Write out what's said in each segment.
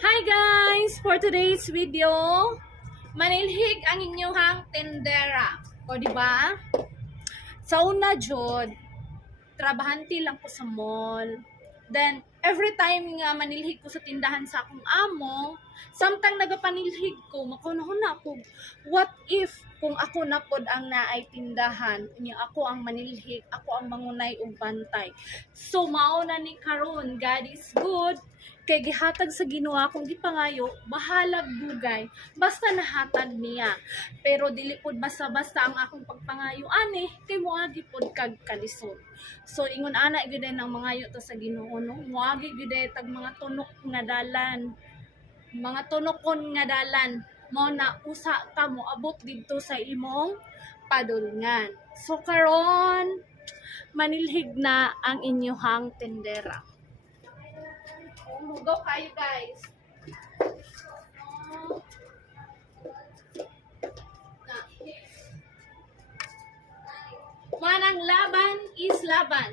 Hi guys! For today's video, manilhig ang inyong tendera. O di ba? Sa una jud, trabahanti lang ko sa mall. Then every time nga manilhig ko sa tindahan sa akong amo, samtang nagapanilhig ko, makunahuna ko, what if kung ako na pod ang naay tindahan, niya ako ang manilhig, ako ang mangunay og bantay. So mao na ni karon, God is good. Kay gihatag sa Ginoo akong gipangayo, bahalag dugay, basta nahatag niya. Pero dili pod basta-basta ang akong pagpangayo ani, kay moagi pod kag kalisod. So ingon ana gyud ng mga to sa Ginoo no, moagi gyud tag mga tunok nga dalan. Mga tunokon nga dalan mo na usa ka mo abot didto sa imong padulngan. So karon manilhig na ang inyong tendera. Umugaw kayo guys. Manang laban is laban.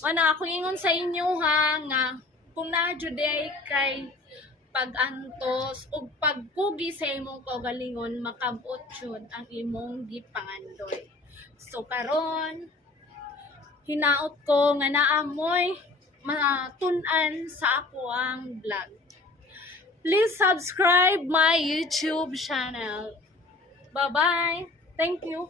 Mana ako ingon sa inyo nga kung na-juday kay pag-antos o pagpugi sa imong kaugalingon makabot jud ang imong gipangandoy. So karon hinaot ko nga naamoy matun-an sa ako ang vlog. Please subscribe my YouTube channel. Bye-bye. Thank you.